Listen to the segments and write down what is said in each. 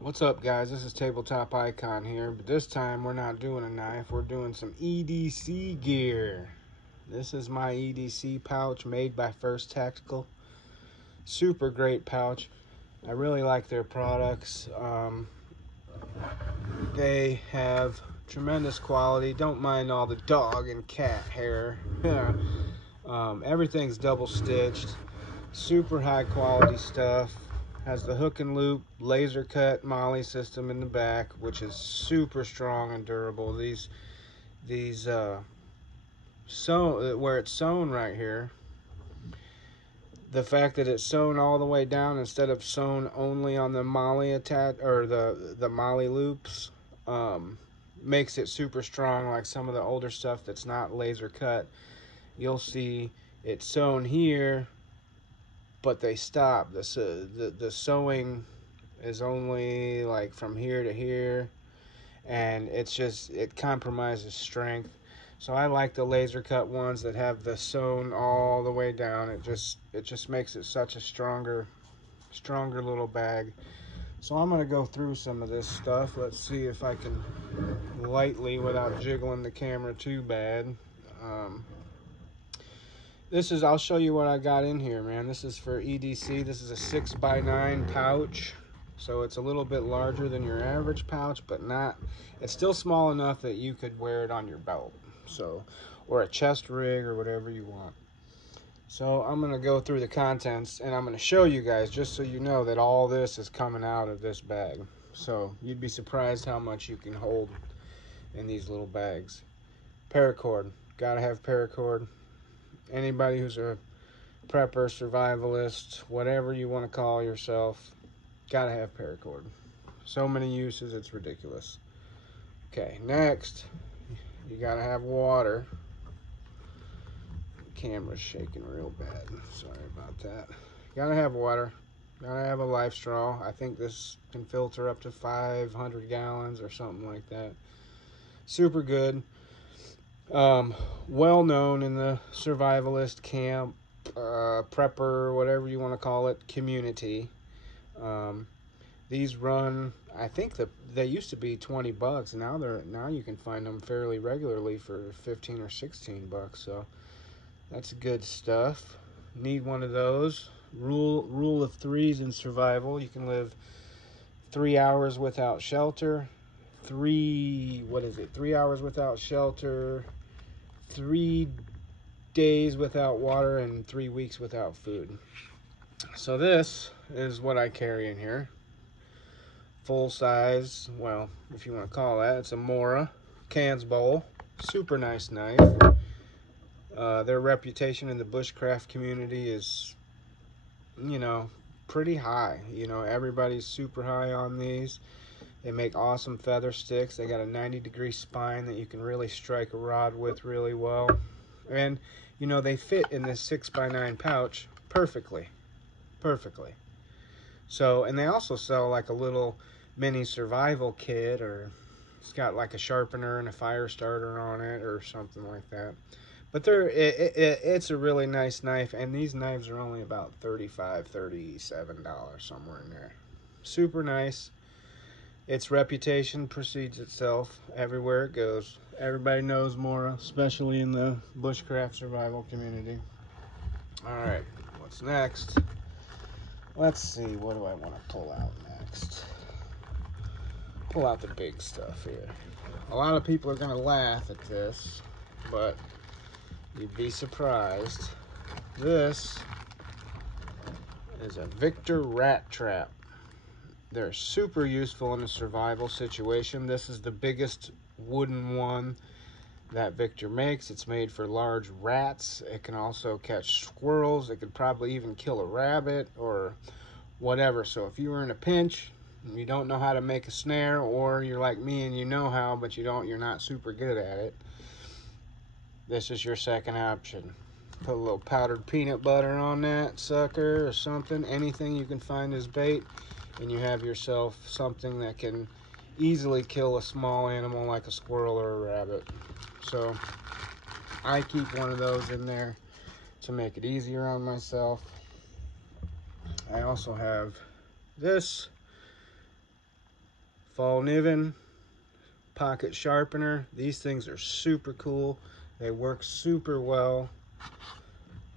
What's up, guys? This is Tabletop Icon here, but this time we're not doing a knife, we're doing some EDC gear. This is my EDC pouch made by First Tactical. Super great pouch. I really like their products. They have tremendous quality. Don't mind all the dog and cat hair. Everything's double stitched. Super high quality stuff. Has the hook and loop laser cut MOLLE system in the back, which is super strong and durable. These sewn, where it's sewn right here, the fact that it's sewn all the way down instead of sewn only on the MOLLE attach, or the MOLLE loops, makes it super strong. Like some of the older stuff that's not laser cut, you'll see it's sewn here, but they stop. The sewing is only like from here to here, and it compromises strength. So I like the laser cut ones that have the sewn all the way down. It just makes it such a stronger little bag. So I'm gonna go through some of this stuff. Let's see if I can lightly, without jiggling the camera too bad. I'll show you what I got in here, man. This is for EDC. This is a 6x9 pouch. So it's a little bit larger than your average pouch, but it's still small enough that you could wear it on your belt. So, or a chest rig or whatever you want. So I'm gonna go through the contents and I'm gonna show you guys, just so you know that all this is coming out of this bag. So you'd be surprised how much you can hold in these little bags. Paracord, gotta have paracord. Anybody who's a prepper, survivalist, whatever you want to call yourself, gotta have paracord. So many uses, it's ridiculous. Okay, next, you gotta have water. The camera's shaking real bad. Sorry about that. Gotta have water. Gotta have a life straw. I think this can filter up to 500 gallons or something like that. Super good. Well known in the survivalist camp, prepper, whatever you want to call it, community. These run, I think they used to be 20 bucks. Now you can find them fairly regularly for 15 or 16 bucks. So that's good stuff. Need one of those. Rule of threes in survival. You can live 3 hours without shelter. 3 hours without shelter, 3 days without water, and 3 weeks without food. So this is what I carry in here. Full size, well, if you want to call that, it's a Mora cans bowl. Super nice knife. Their reputation in the bushcraft community is, pretty high. Everybody's super high on these. They make awesome feather sticks. They got a 90-degree spine that you can really strike a rod with really well. And, they fit in this 6x9 pouch perfectly. So, and they also sell like a little mini survival kit, or it's got like a sharpener and a fire starter on it or something like that. But it's a really nice knife, and these knives are only about $35, $37, somewhere in there. Super nice. Its reputation precedes itself everywhere it goes. Everybody knows Mora, especially in the bushcraft survival community. Alright, what's next? Let's see, what do I want to pull out next? Pull out the big stuff here. A lot of people are going to laugh at this, but you'd be surprised. This is a Victor rat trap. They're super useful in a survival situation. This is the biggest wooden one that Victor makes. It's made for large rats. It can also catch squirrels. It could probably even kill a rabbit or whatever. So if you were in a pinch and you don't know how to make a snare, or you're like me and you know how, but you're not super good at it, this is your second option. Put a little powdered peanut butter on that sucker or something. Anything you can find as bait, and you have yourself something that can easily kill a small animal like a squirrel or a rabbit. So I keep one of those in there to make it easier on myself. I also have this Fall Niven pocket sharpener. These things are super cool. They work super well.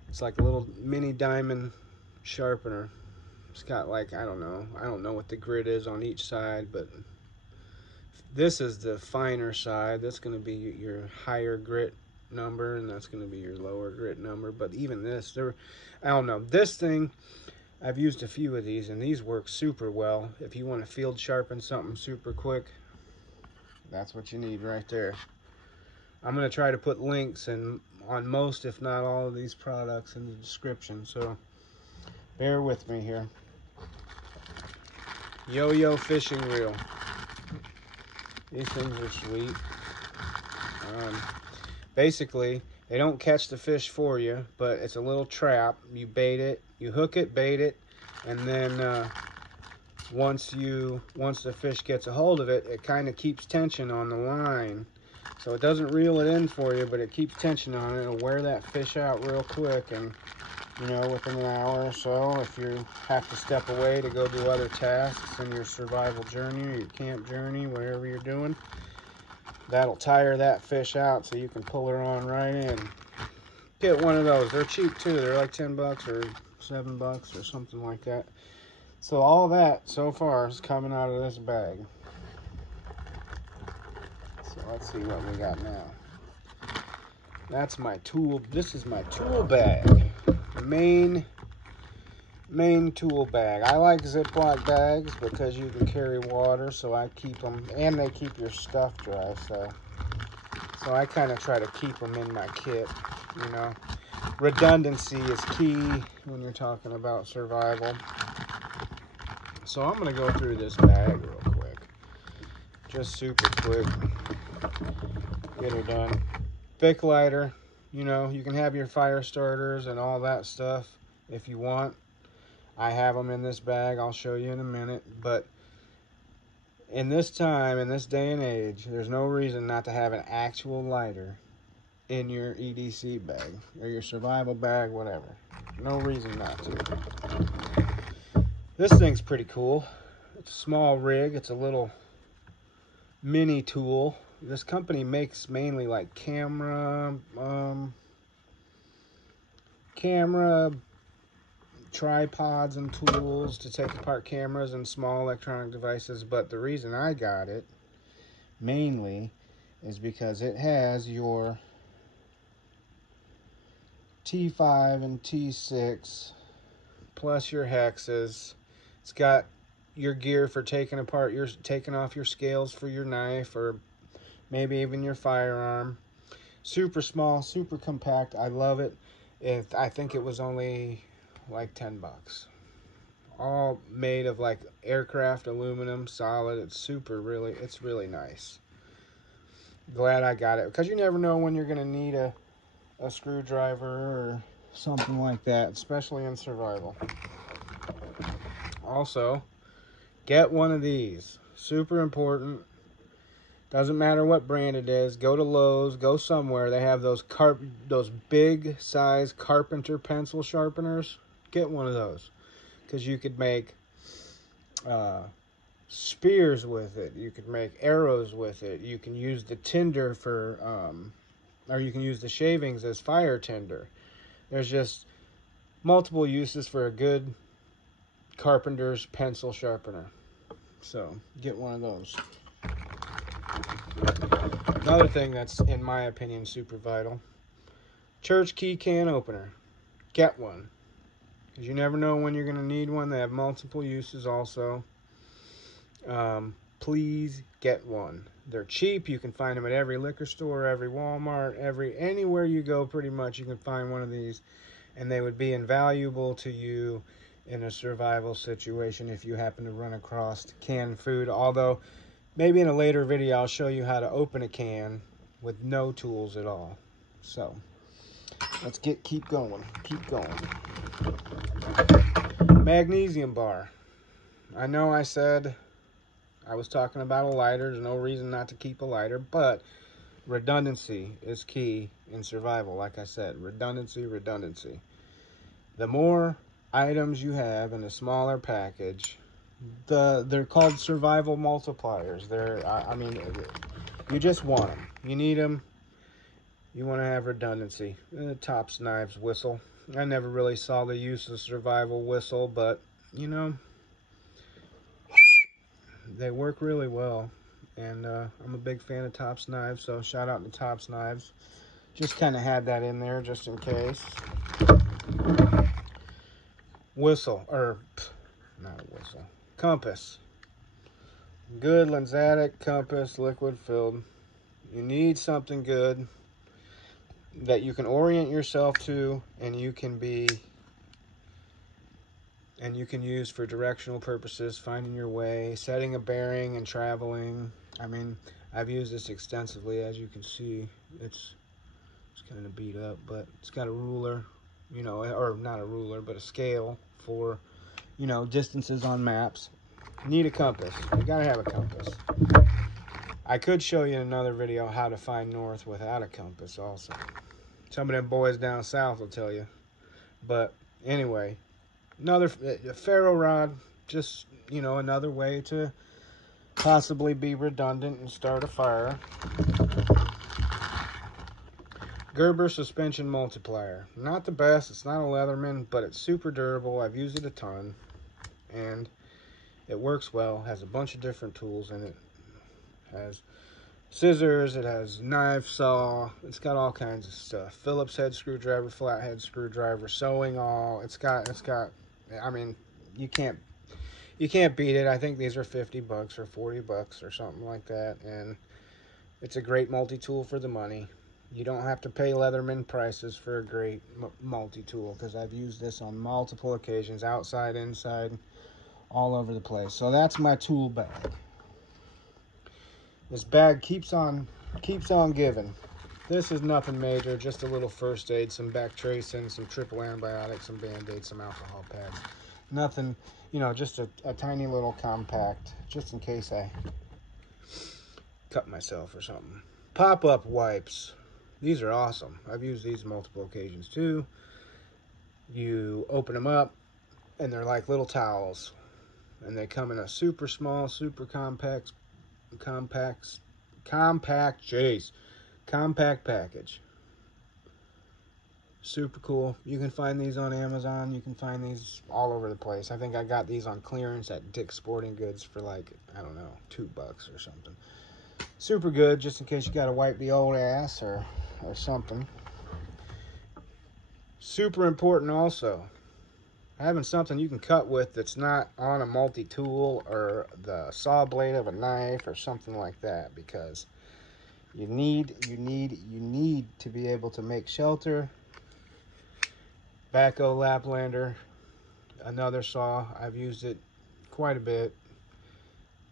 It's like a little mini diamond sharpener. It's got like, I don't know what the grit is on each side, but this is the finer side. That's going to be your higher grit number, and that's going to be your lower grit number. But even this, I don't know. This thing, I've used a few of these, and these work super well. If you want to field sharpen something super quick, that's what you need right there. I'm going to try to put links on most, if not all, of these products in the description, so bear with me here. Yo-yo fishing reel. These things are sweet. Basically, they don't catch the fish for you, but it's a little trap. You bait it, you hook it, bait it, and then once the fish gets a hold of it, it kind of keeps tension on the line. So it doesn't reel it in for you, but it keeps tension on it. It'll wear that fish out real quick, and you know, within an hour or so, if you have to step away to go do other tasks in your survival journey or your camp journey, whatever you're doing, that'll tire that fish out so you can pull her on right in. Get one of those. They're cheap too. They're like 10 bucks or 7 bucks or something like that. So all that so far is coming out of this bag. So let's see what we got now. That's my tool. This is my tool bag. Main tool bag. I like Ziploc bags because you can carry water, so I keep them, and they keep your stuff dry, so I kind of try to keep them in my kit, you know. Redundancy is key when you're talking about survival. So I'm going to go through this bag real quick. Just super quick. Get her done. Bic lighter. You know, you can have your fire starters and all that stuff if you want. I have them in this bag. I'll show you in a minute. But in this time, in this day and age, there's no reason not to have an actual lighter in your EDC bag or your survival bag, whatever. No reason not to. This thing's pretty cool. It's a small rig. It's a little mini tool. This company makes mainly like camera tripods and tools to take apart cameras and small electronic devices, but the reason I got it mainly is because it has your T5 and T6 plus your hexes. It's got your gear for taking off your scales for your knife or maybe even your firearm. Super small, super compact. I love it. I think it was only like 10 bucks. All made of like aircraft aluminum, solid. It's really nice. Glad I got it, because you never know when you're gonna need a screwdriver or something like that, especially in survival. Also, get one of these. Super important. Doesn't matter what brand it is. Go to Lowe's. Go somewhere. They have those big size carpenter pencil sharpeners. Get one of those, because you could make spears with it. You could make arrows with it. You can use the tinder for, or you can use the shavings as fire tinder. There's just multiple uses for a good carpenter's pencil sharpener. So get one of those. Another thing that's, in my opinion, super vital: church key can opener. Get one, because you never know when you're going to need one. They have multiple uses also. Please get one. They're cheap. You can find them at every liquor store, every Walmart, anywhere you go, pretty much you can find one of these, and they would be invaluable to you in a survival situation if you happen to run across canned food. Although maybe in a later video I'll show you how to open a can with no tools at all. So let's keep going. Magnesium bar. I know I said I was talking about a lighter. There's no reason not to keep a lighter, but redundancy is key in survival. Like I said, redundancy. The more items you have in a smaller package, They're called survival multipliers. I mean, you just want them. You need them. You want to have redundancy. Tops knives whistle. I never really saw the use of survival whistle, but you know, they work really well. And I'm a big fan of Tops knives, so shout out to Tops knives. Just kind of had that in there just in case. Whistle, or not a whistle. Compass. Good lensatic compass, liquid filled. You need something good that you can orient yourself to, and you can use for directional purposes, finding your way, setting a bearing, and traveling. I mean, I've used this extensively, as you can see. It's kind of beat up, but it's got a ruler, you know, or not a ruler, but a scale for, you know, distances on maps. You need a compass. You gotta have a compass. I could show you in another video how to find north without a compass also. Some of them boys down south will tell you. But anyway, another ferro rod, just, you know, another way to possibly be redundant and start a fire. Gerber suspension multiplier. Not the best, it's not a Leatherman, but it's super durable. I've used it a ton, and it works well. Has a bunch of different tools in it. Has scissors, it has knife, saw, it's got all kinds of stuff. Phillips head screwdriver, flathead screwdriver, sewing awl. It's got, I mean, you can't beat it. I think these are 50 bucks or 40 bucks or something like that, and it's a great multi-tool for the money. You don't have to pay Leatherman prices for a great multi-tool, because I've used this on multiple occasions, outside, inside, all over the place. So that's my tool bag. This bag keeps on giving. This is nothing major, just a little first aid, some back tracing, some triple antibiotics, some band-aids, some alcohol pads. Nothing, you know, just a tiny little compact, just in case I cut myself or something. Pop-up wipes. These are awesome. I've used these multiple occasions too. You open them up, and they're like little towels. And they come in a super small, super compact package. Super cool. You can find these on Amazon. You can find these all over the place. I think I got these on clearance at Dick's Sporting Goods for like, I don't know, $2 or something. Super good, just in case you got to wipe the old ass or something. Super important also, having something you can cut with that's not on a multi-tool or the saw blade of a knife or something like that, because you need to be able to make shelter. Backhoe Laplander, another saw. I've used it quite a bit.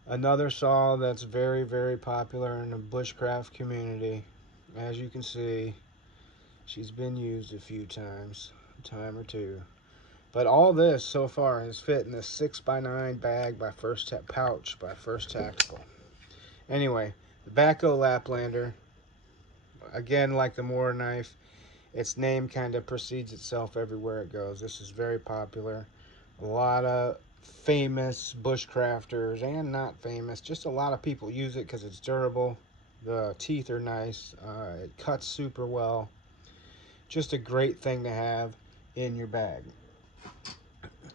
Another saw that's very, very popular in the bushcraft community. As you can see, she's been used a few times, a time or two. But all this so far has fit in this 6x9 bag by pouch by First Tactical. Anyway, the Backhoe Laplander, again, like the Moore knife, its name kind of precedes itself everywhere it goes. This is very popular. A lot of famous bushcrafters, and not famous, just a lot of people use it because it's durable. The teeth are nice. It cuts super well. Just a great thing to have in your bag.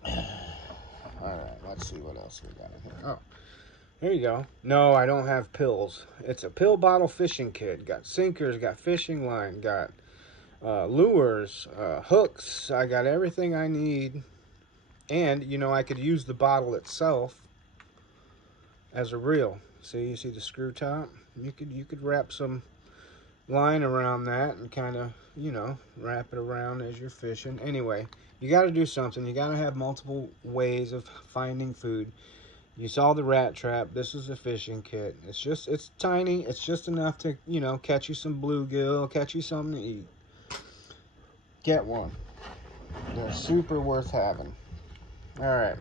Alright, let's see what else we got in here. Oh, there you go. No, I don't have pills. It's a pill bottle fishing kit. Got sinkers, got fishing line, got lures, hooks. I got everything I need. And, you know, I could use the bottle itself as a reel. See, you see the screw top? You could wrap some line around that and kind of, you know, wrap it around as you're fishing. Anyway, you got to do something. You got to have multiple ways of finding food. You saw the rat trap. This is a fishing kit. It's tiny. It's just enough to, you know, catch you some bluegill, catch you something to eat. Get one. They're super worth having. Alright,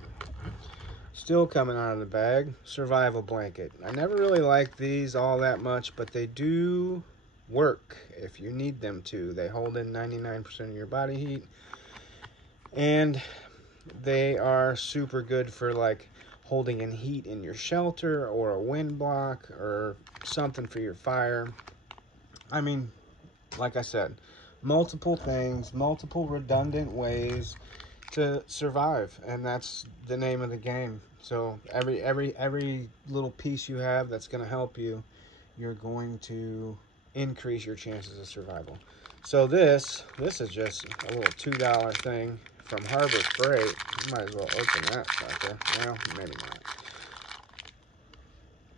still coming out of the bag, survival blanket. I never really liked these all that much, but they do work if you need them to. They hold in 99% of your body heat, and they are super good for like holding in heat in your shelter, or a wind block, or something for your fire. I mean, like I said, multiple things, multiple redundant ways to survive, and that's the name of the game. So every little piece you have that's going to help you, you're going to increase your chances of survival. So this is just a little $2 thing from Harbor Freight. You might as well open that sucker. Well, maybe not.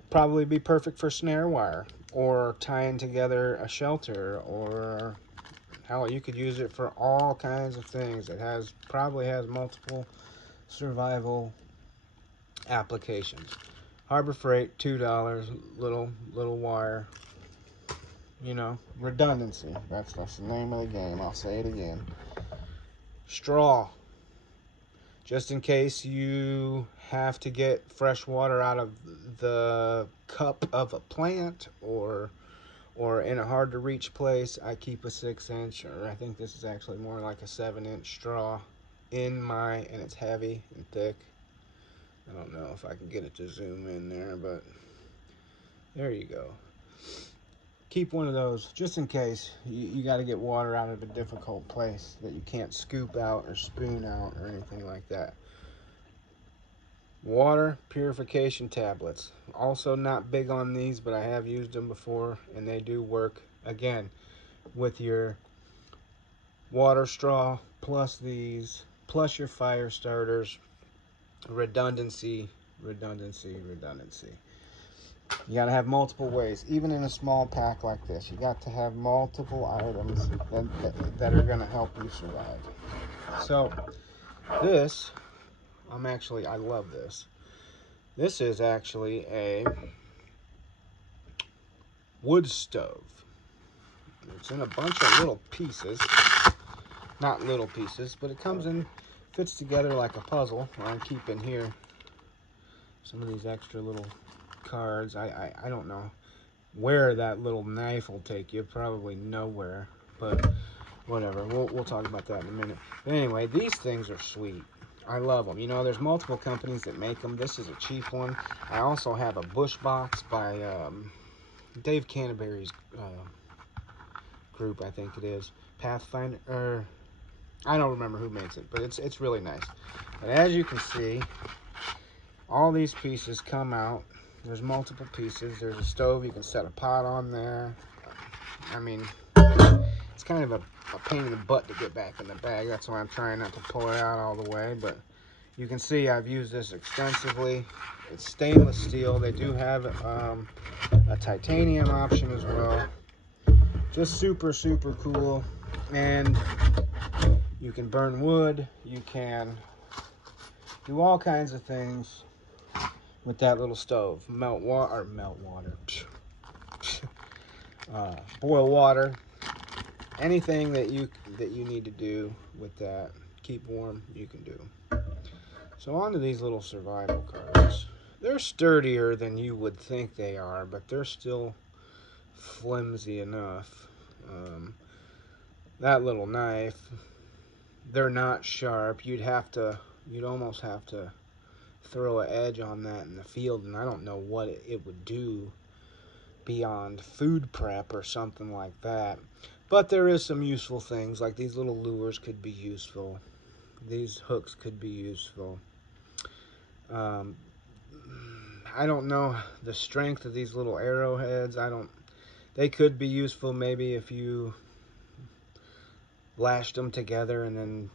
Probably be perfect for snare wire, or tying together a shelter, or hell, you could use it for all kinds of things. It probably has multiple survival applications. Harbor Freight, $2, little wire. You know, redundancy. That's the name of the game. I'll say it again. Straw. Just in case you have to get fresh water out of the cup of a plant, or in a hard to reach place, I keep a 6-inch, or I think this is actually more like a 7-inch straw in and it's heavy and thick. I don't know if I can get it to zoom in there, but there you go. Keep one of those just in case you got to get water out of a difficult place that you can't scoop out or spoon out or anything like that. Water purification tablets. Also not big on these, but I have used them before, and they do work. Again, with your water straw plus these, plus your fire starters. Redundancy. You got to have multiple ways, even in a small pack like this. You got to have multiple items that are going to help you survive. So this, I love this. This is actually a wood stove. It's in a bunch of little pieces. Not little pieces, but it fits together like a puzzle. I'm keeping here some of these extra little cards. I don't know where that little knife will take you. Probably nowhere, but whatever. We'll talk about that in a minute. But anyway, these things are sweet. I love them. You know, there's multiple companies that make them. This is a cheap one. I also have a Bush Box by Dave Canterbury's group, I think it is. Pathfinder, I don't remember who makes it, but it's really nice. But as you can see, all these pieces come out. There's multiple pieces. There's a stove. You can set a pot on there. I mean, it's kind of a pain in the butt to get back in the bag. That's why I'm trying not to pull it out all the way. But you can see I've used this extensively. It's stainless steel. They do have a titanium option as well. Just super, super cool. And you can burn wood. You can do all kinds of things with that little stove. Boil water. Anything that you need to do with that, keep warm, you can do. So on to these little survival cards. They're sturdier than you would think they are, but they're still flimsy enough. That little knife, they're not sharp. You'd almost have to throw an edge on that in the field, and I don't know what it would do beyond food prep or something like that. But there is some useful things, like these little lures could be useful. These hooks could be useful. I don't know the strength of these little arrowheads. They could be useful maybe if you lashed them together and then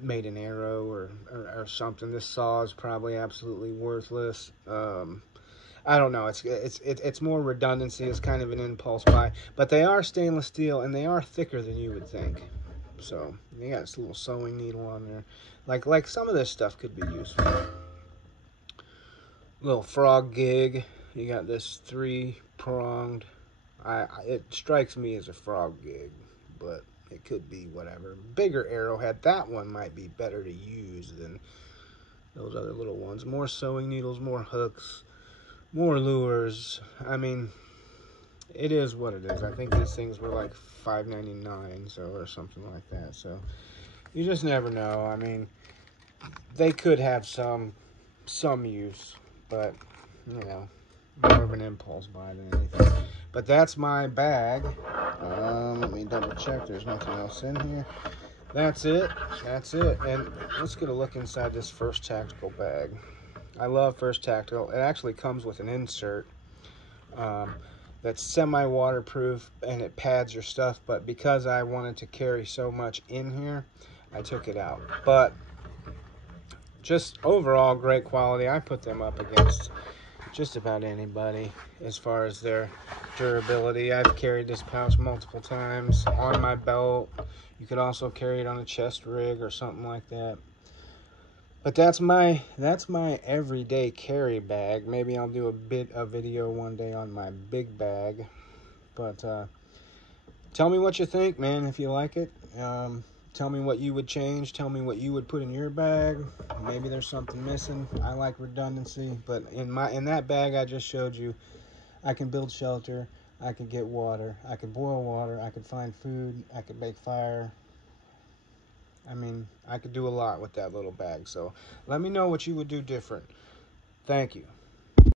made an arrow or something. This saw is probably absolutely worthless. I don't know. It's more redundancy. It's kind of an impulse buy, but they are stainless steel and they are thicker than you would think. So they got this little sewing needle on there. Like some of this stuff could be useful. Little frog gig. You got this 3-pronged. It strikes me as a frog gig, but it could be whatever. Bigger arrowhead. That one might be better to use than those other little ones. More sewing needles, more hooks, more lures. I mean, it is what it is. I think these things were like $5.99, or something like that. So you just never know. I mean, they could have some some use, but you know, more of an impulse buy than anything. But that's my bag. Let me double check. There's nothing else in here. That's it. That's it. And let's get a look inside this First Tactical bag. I love First Tactical. It actually comes with an insert that's semi-waterproof, and it pads your stuff. But because I wanted to carry so much in here, I took it out. But just overall great quality. I put them up against just about anybody as far as their durability. I've carried this pouch multiple times on my belt. You could also carry it on a chest rig or something like that. But that's my everyday carry bag. Maybe I'll do a video one day on my big bag. But tell me what you think, man, if you like it. Tell me what you would change. Tell me what you would put in your bag. Maybe there's something missing. I like redundancy, but in that bag I just showed you, I can build shelter. I could get water. I could boil water. I could find food. I could make fire. I mean, I could do a lot with that little bag. So let me know what you would do different. Thank you.